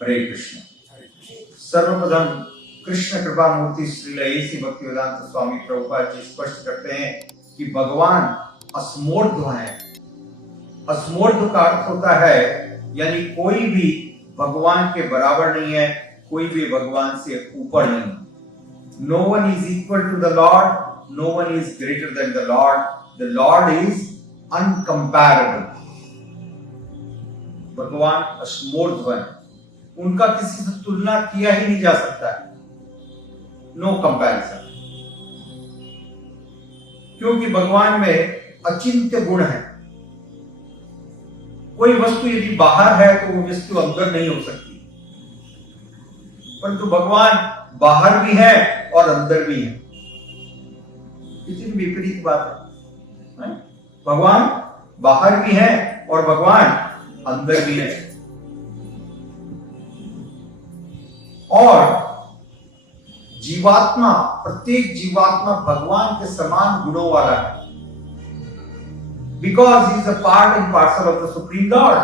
हरे कृष्ण। सर्वप्रथम कृष्ण कृपा मूर्ति श्रील ऐसी भक्तिवेदांत स्वामी प्रभुपाद जी स्पष्ट करते हैं कि भगवान असमूर्ध्व है। असमूर्ध्व का अर्थ होता है यानी कोई भी भगवान के बराबर नहीं है, कोई भी भगवान से ऊपर नहीं। No one is equal to the lord, no one is greater than the lord, the lord is incomparable. भगवान असमूर्ध्व है, उनका किसी से तुलना किया ही नहीं जा सकता है, नो कंपैरिजन। क्योंकि भगवान में अचिंत्य गुण है। कोई वस्तु यदि बाहर है तो वो वस्तु अंदर नहीं हो सकती, परंतु भगवान बाहर भी है और अंदर भी है। कितनी विपरीत बात है। भगवान बाहर भी है और भगवान अंदर भी है। और जीवात्मा, प्रत्येक जीवात्मा भगवान के समान गुणों वाला है, because he is a part and parcel of the Supreme Lord.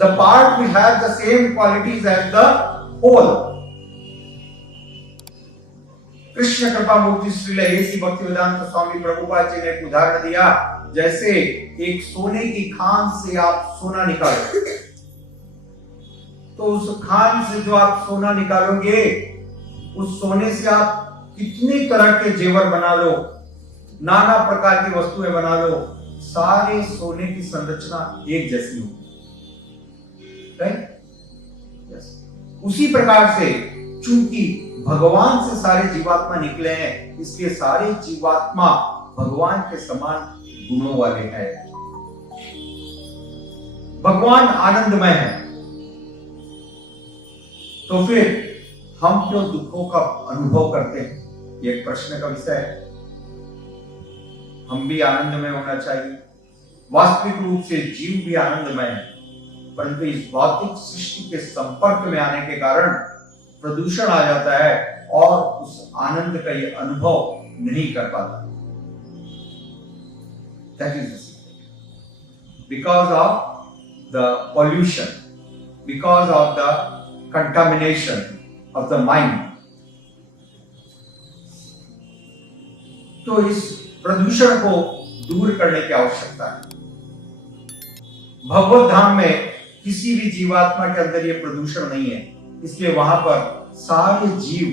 The part will have the same qualities as the whole. Krishna कृपा मूर्ति श्रील ऐसी भक्तिवेदांत स्वामी प्रभुपाद जी ने एक उदाहरण दिया, जैसे एक सोने की खान से आप सोना निकालो, तो उस खान से जो आप सोना निकालोगे, उस सोने से आप कितनी तरह के जेवर बना लो, नाना प्रकार की वस्तुएं बना लो, सारे सोने की संरचना एक जैसी होगी। राइट? यस। उसी प्रकार से चूंकि भगवान से सारे जीवात्मा निकले हैं, इसलिए सारे जीवात्मा भगवान के समान गुणों वाले हैं। भगवान आनंदमय है, तो फिर हम क्यों दुखों का अनुभव करते हैं? यह एक प्रश्न का विषय है। हम भी आनंदमय होना चाहिए। वास्तविक रूप से जीव भी आनंदमय है, परंतु इस भौतिक सृष्टि के संपर्क में आने के कारण प्रदूषण आ जाता है और उस आनंद का ये अनुभव नहीं कर पाता। That is because of the pollution, because of the contamination of the mind. तो इस प्रदूषण को दूर करने की आवश्यकता है। भगवत धाम में किसी भी जीवात्मा के अंदर यह प्रदूषण नहीं है, इसलिए वहां पर सारे जीव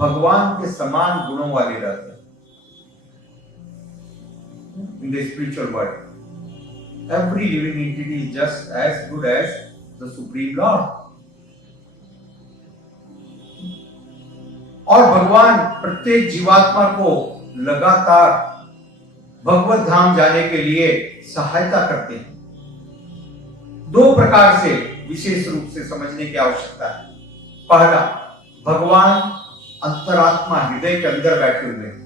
भगवान के समान गुणों वाले रहते हैं। In the spiritual world, every living entity is just as good as the Supreme Lord. और भगवान प्रत्येक जीवात्मा को लगातार भगवत धाम जाने के लिए सहायता करते हैं। दो प्रकार से विशेष रूप से समझने की आवश्यकता है। पहला, भगवान अंतरात्मा हृदय के अंदर बैठे हुए हैं।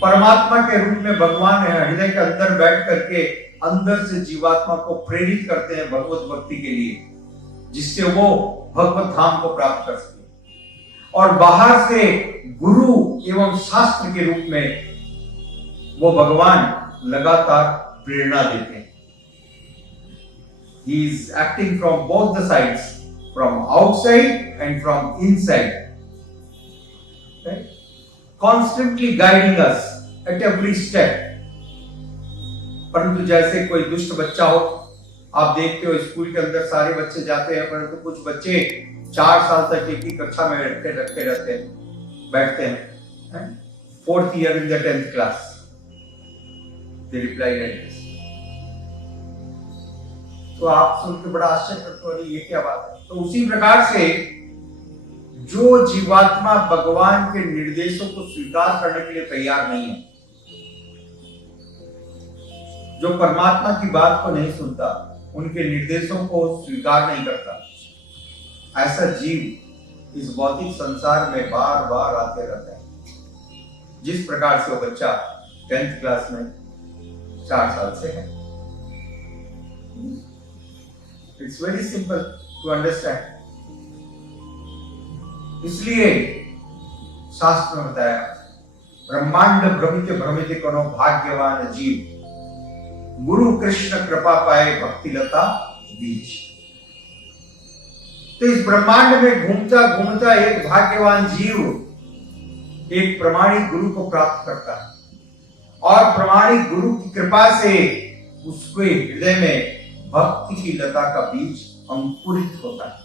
परमात्मा के रूप में भगवान हृदय के अंदर बैठ करके अंदर से जीवात्मा को प्रेरित करते हैं भगवत भक्ति के लिए, जिससे वो भगवत धाम को प्राप्त कर सके। और बाहर से गुरु एवं शास्त्र के रूप में वो भगवान लगातार प्रेरणा देते हैं। He is acting from both the sides, from outside and from inside, right? Constantly guiding us at every step. परंतु जैसे कोई दुष्ट बच्चा हो, आप देखते हो स्कूल के अंदर सारे बच्चे जाते हैं, परंतु कुछ बच्चे 4 साल तक एक ही कक्षा में बैठते हैं। 4th year in the 10th class, they reply like this. तो आप सुन के बड़ा आश्चर्य करते हो, ये क्या बात है? तो उसी प्रकार से जो जीवात्मा भगवान के निर्देशों को स्वीकार करने के लिए तैयार नहीं है, जो परमात्मा की बात को नहीं सुनता, उनके निर्देशों को स्वीकार नहीं करता, ऐसा जीव इस भौतिक संसार में बार बार आते रहता है। जिस प्रकार से वो बच्चा 10th क्लास में 4 साल से है। It's very simple to understand. इसलिए शास्त्र में बताया, ब्रह्मांड भ्रमित भ्रमित कोनो भाग्यवान जीव, गुरु कृष्ण कृपा पाए भक्ति लता बीज। तो इस ब्रह्मांड में घूमता घूमता एक भाग्यवान जीव एक प्रमाणिक गुरु को प्राप्त करता है और प्रमाणिक गुरु की कृपा से उसके हृदय में भक्ति की लता का बीज अंकुरित होता है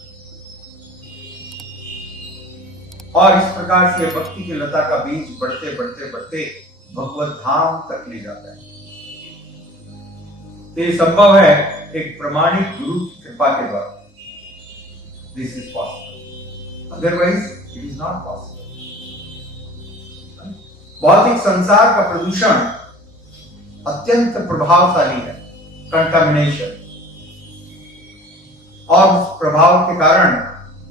और इस प्रकार से भक्ति की लता का बीज बढ़ते बढ़ते बढ़ते भगवत धाम तक ले जाता है। तो ये संभव है एक प्रमाणिक गुरु की कृपा के द्वारा। This is possible, otherwise it is not possible. भौतिक संसार का प्रदूषण अत्यंत प्रभावशाली है, कंटामिनेशन, और उस प्रभाव के कारण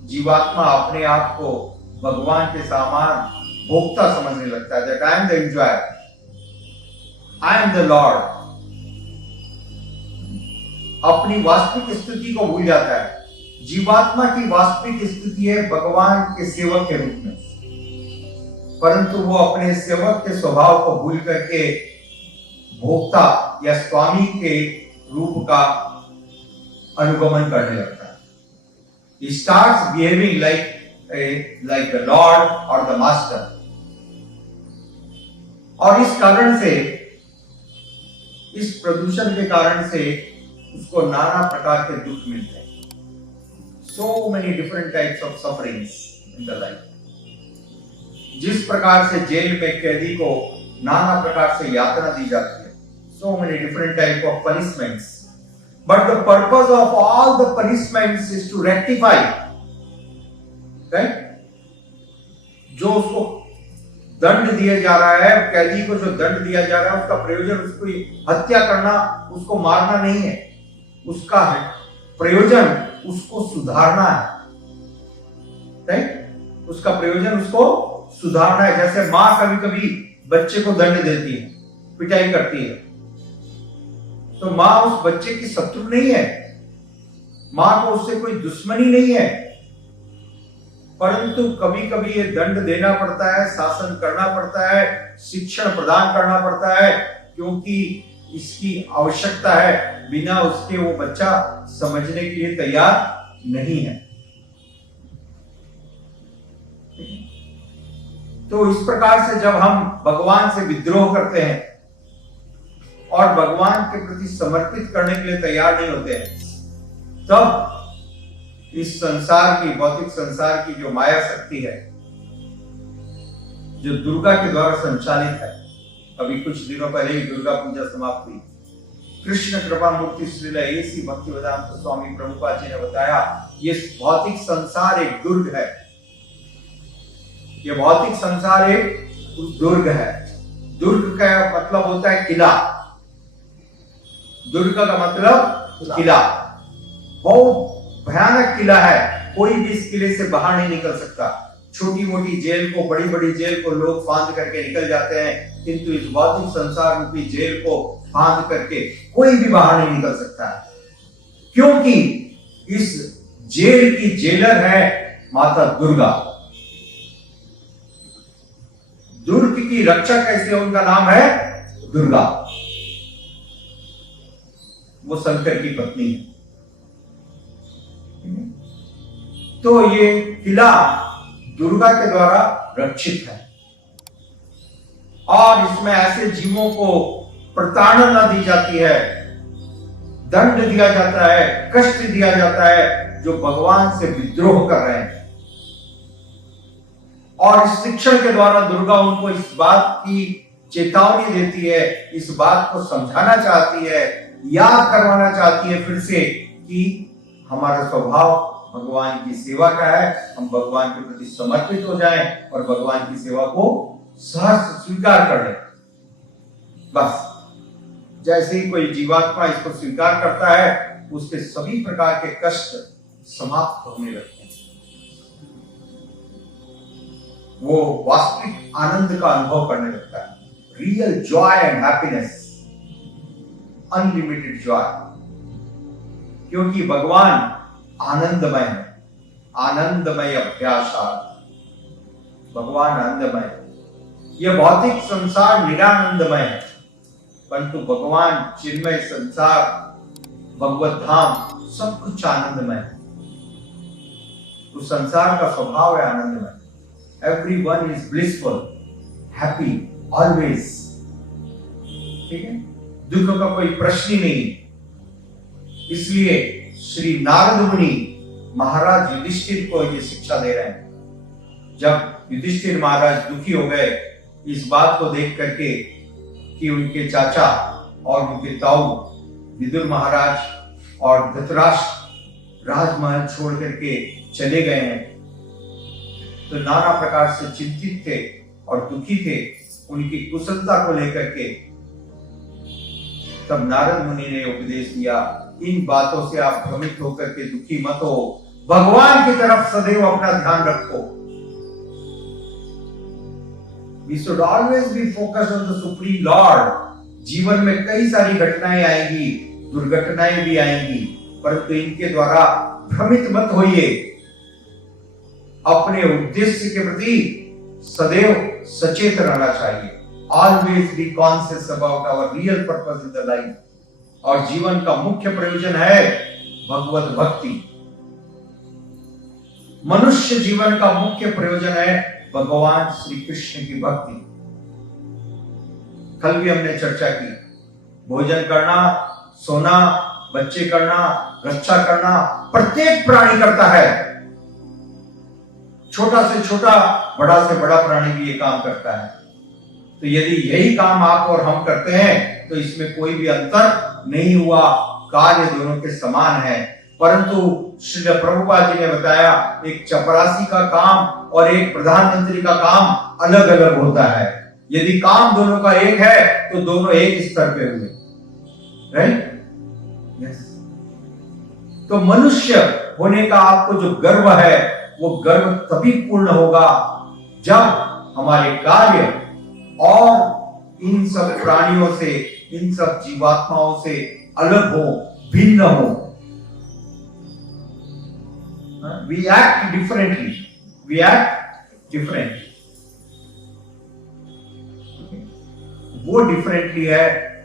जीवात्मा अपने आप को भगवान के सामान भोक्ता समझने लगता है। That I am the enjoyer, I am the Lord. अपनी वास्तविक स्थिति को भूल जाता है। जीवात्मा की वास्तविक स्थिति है भगवान के सेवक के रूप में, परंतु वो अपने सेवक के स्वभाव को भूल करके भोक्ता या स्वामी के रूप का अनुगमन करने लगता है। He starts behaving like the Lord or the Master। और इस कारण से, इस प्रदूषण के कारण से उसको नाना प्रकार के दुख मिलते हैं। So many different types of sufferings in the life। जिस प्रकार से जेल में कैदी को नाना प्रकार से यातना दी जाती है, so many different type of punishments, but the purpose of all the punishments is to rectify, right? जो उसको दंड दिया जा रहा है, कैदी को जो दंड दिया जा रहा है, उसका प्रयोजन उसको हत्या करना, उसको मारना नहीं है। उसका प्रयोजन उसको सुधारना है, राइट? उसका प्रयोजन उसको सुधारना है। जैसे मां कभी कभी बच्चे को दंड देती है, पिटाई करती है, तो मां उस बच्चे की शत्रु नहीं है, मां को उससे कोई दुश्मनी नहीं है, परंतु कभी कभी ये दंड देना पड़ता है, शासन करना पड़ता है, शिक्षण प्रदान करना पड़ता है, क्योंकि इसकी आवश्यकता है। बिना उसके वो बच्चा समझने के लिए तैयार नहीं है। तो इस प्रकार से जब हम भगवान से विद्रोह करते हैं और भगवान के प्रति समर्पित करने के लिए तैयार नहीं होते हैं, तब इस संसार की, भौतिक संसार की जो माया शक्ति है, जो दुर्गा के द्वारा संचालित है, अभी कुछ दिनों पहले ही दुर्गा पूजा समाप्त हुई। कृष्ण कृपा मूर्ति श्रील एसी भक्तिवेदांत स्वामी प्रभुपाद जी ने बताया, ये भौतिक संसार एक दुर्ग है। ये भौतिक संसार एक दुर्ग है। दुर्ग का मतलब होता है किला। दुर्ग का मतलब किला। बहुत भयानक किला है, कोई भी इस किले से बाहर नहीं निकल सकता। छोटी मोटी जेल को, बड़ी बड़ी जेल को लोग फांद करके निकल जाते हैं, किंतु इस भौतिक संसार रूपी जेल को फांद करके कोई भी बाहर नहीं निकल सकता, क्योंकि इस जेल की जेलर है माता दुर्गा। दुर्ग की रक्षा कैसे, उनका नाम है दुर्गा। वो शंकर की पत्नी है। तो ये किला दुर्गा के द्वारा रक्षित है और इसमें ऐसे जीवों को प्रताड़ना दी जाती है, दंड दिया जाता है, कष्ट दिया जाता है, जो भगवान से विद्रोह कर रहे हैं। और इस शिक्षण के द्वारा दुर्गा उनको इस बात की चेतावनी देती है, इस बात को समझाना चाहती है, याद करवाना चाहती है फिर से कि हमारा स्वभाव भगवान की सेवा का है, हम भगवान के प्रति समर्पित हो जाएं और भगवान की सेवा को सहर्ष स्वीकार कर लें। बस जैसे ही कोई जीवात्मा इसको स्वीकार करता है, उसके सभी प्रकार के कष्ट समाप्त होने लगते हैं। वो वास्तविक आनंद का अनुभव करने लगता है, real Joy and happiness, unlimited Joy, क्योंकि भगवान आनंदमय है। आनंदमय अभ्यासार्थ, भगवान आनंदमय। यह भौतिक संसार निरानंदमय है, परंतु भगवान चिन्मय संसार, भगवत धाम सब कुछ आनंदमय है। उस संसार का स्वभाव है आनंदमय। Everyone is blissful, happy always. ठीक है, दुख का कोई प्रश्न ही नहीं। इसलिए श्री नारद मुनि महाराज युधिष्ठिर को ये शिक्षा दे रहे हैं। जब युधिष्ठिर महाराज दुखी हो गए इस बात को देख करके कि उनके चाचा और उनके ताऊ विदुर महाराज और धृतराष्ट्र राजमहल छोड़ करके चले गए हैं, तो नाना प्रकार से चिंतित थे और दुखी थे उनकी कुशलता को लेकर के। तब नारद मुनि ने उपदेश दिया, इन बातों से आप भ्रमित होकर के दुखी मत हो, भगवान की तरफ सदैव अपना ध्यान रखो। We should always be focused on the Supreme Lord. जीवन में कई सारी घटनाएं आएंगी, दुर्घटनाएं भी आएंगी, परंतु इनके द्वारा भ्रमित मत होइए। अपने उद्देश्य के प्रति सदैव सचेत रहना चाहिए। Always be conscious about our real purpose in the life. और जीवन का मुख्य प्रयोजन है भगवत भक्ति। मनुष्य जीवन का मुख्य प्रयोजन है भगवान श्री कृष्ण की भक्ति। कल भी हमने चर्चा की, भोजन करना, सोना, बच्चे करना, रक्षा करना प्रत्येक प्राणी करता है। छोटा से छोटा, बड़ा से बड़ा प्राणी भी ये काम करता है। तो यदि यही काम आप और हम करते हैं तो इसमें कोई भी अंतर नहीं हुआ, कार्य दोनों के समान है। परंतु श्री प्रभुपाद जी ने बताया एक चपरासी का काम और एक प्रधानमंत्री का काम अलग अलग होता है। यदि काम दोनों का एक है तो दोनों एक स्तर पे हुए, राइट? यस। तो मनुष्य होने का आपको जो गर्व है वो गर्व तभी पूर्ण होगा जब हमारे कार्य और इन सब प्राणियों से, इन सब जीवात्माओं से अलग हो, भिन्न हो। We act differently. We act differently. वो differently है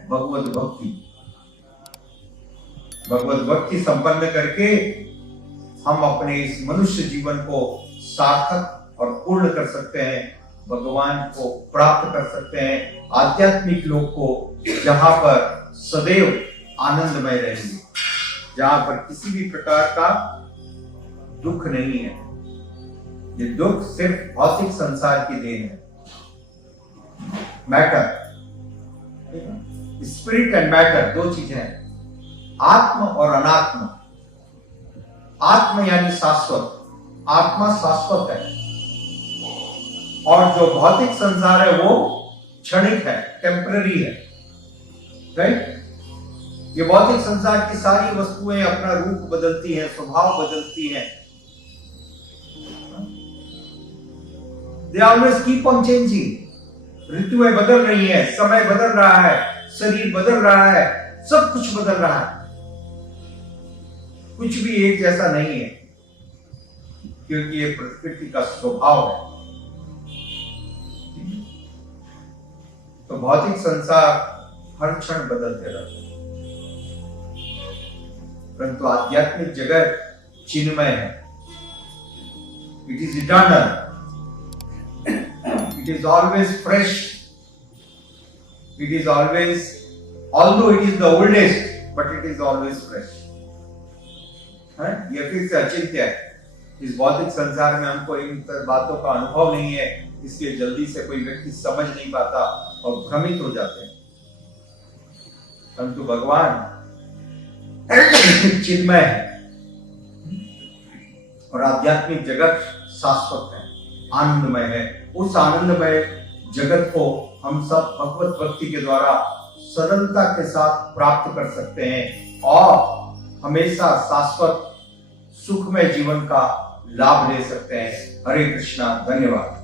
भगवत भक्ति। भगवत भक्ति संपन्न करके हम अपने इस मनुष्य जीवन को सार्थक और पूर्ण कर सकते हैं, भगवान को प्राप्त कर सकते हैं, आध्यात्मिक लोक को, जहां पर सदैव आनंदमय रहेंगे, जहां पर किसी भी प्रकार का दुख नहीं है। ये दुख सिर्फ भौतिक संसार की देन है। मैटर, स्पिरिट एंड मैटर दो चीजें हैं, आत्म और अनात्म। आत्म यानी शाश्वत, आत्मा शाश्वत है और जो भौतिक संसार है वो क्षणिक है, टेम्पररी है, राइट? ये भौतिक संसार की सारी वस्तुएं अपना रूप बदलती हैं, स्वभाव बदलती हैं। They always keep on changing. ऋतुएं बदल रही हैं, समय बदल रहा है, शरीर बदल रहा है, सब कुछ बदल रहा है। कुछ भी एक जैसा नहीं है, क्योंकि ये प्रकृति का स्वभाव है। तो भौतिक संसार हर क्षण बदलते रहता है, परंतु आध्यात्मिक जगत चिन्मय है। It is eternal, it is always fresh, it is always, although it is the oldest, but it is always fresh. ये फिर से अचिंत्य है। इस भौतिक संसार में हमको इन बातों का अनुभव नहीं है, इसलिए जल्दी से कोई व्यक्ति समझ नहीं पाता और भ्रमित हो जाते हैं। परंतु भगवान चिन्मय है और आध्यात्मिक जगत शाश्वत है, आनंदमय है। उस आनंदमय जगत को हम सब भगवत भक्ति के द्वारा सरलता के साथ प्राप्त कर सकते हैं और हमेशा शाश्वत सुखमय जीवन का लाभ ले सकते हैं। हरे कृष्णा, धन्यवाद।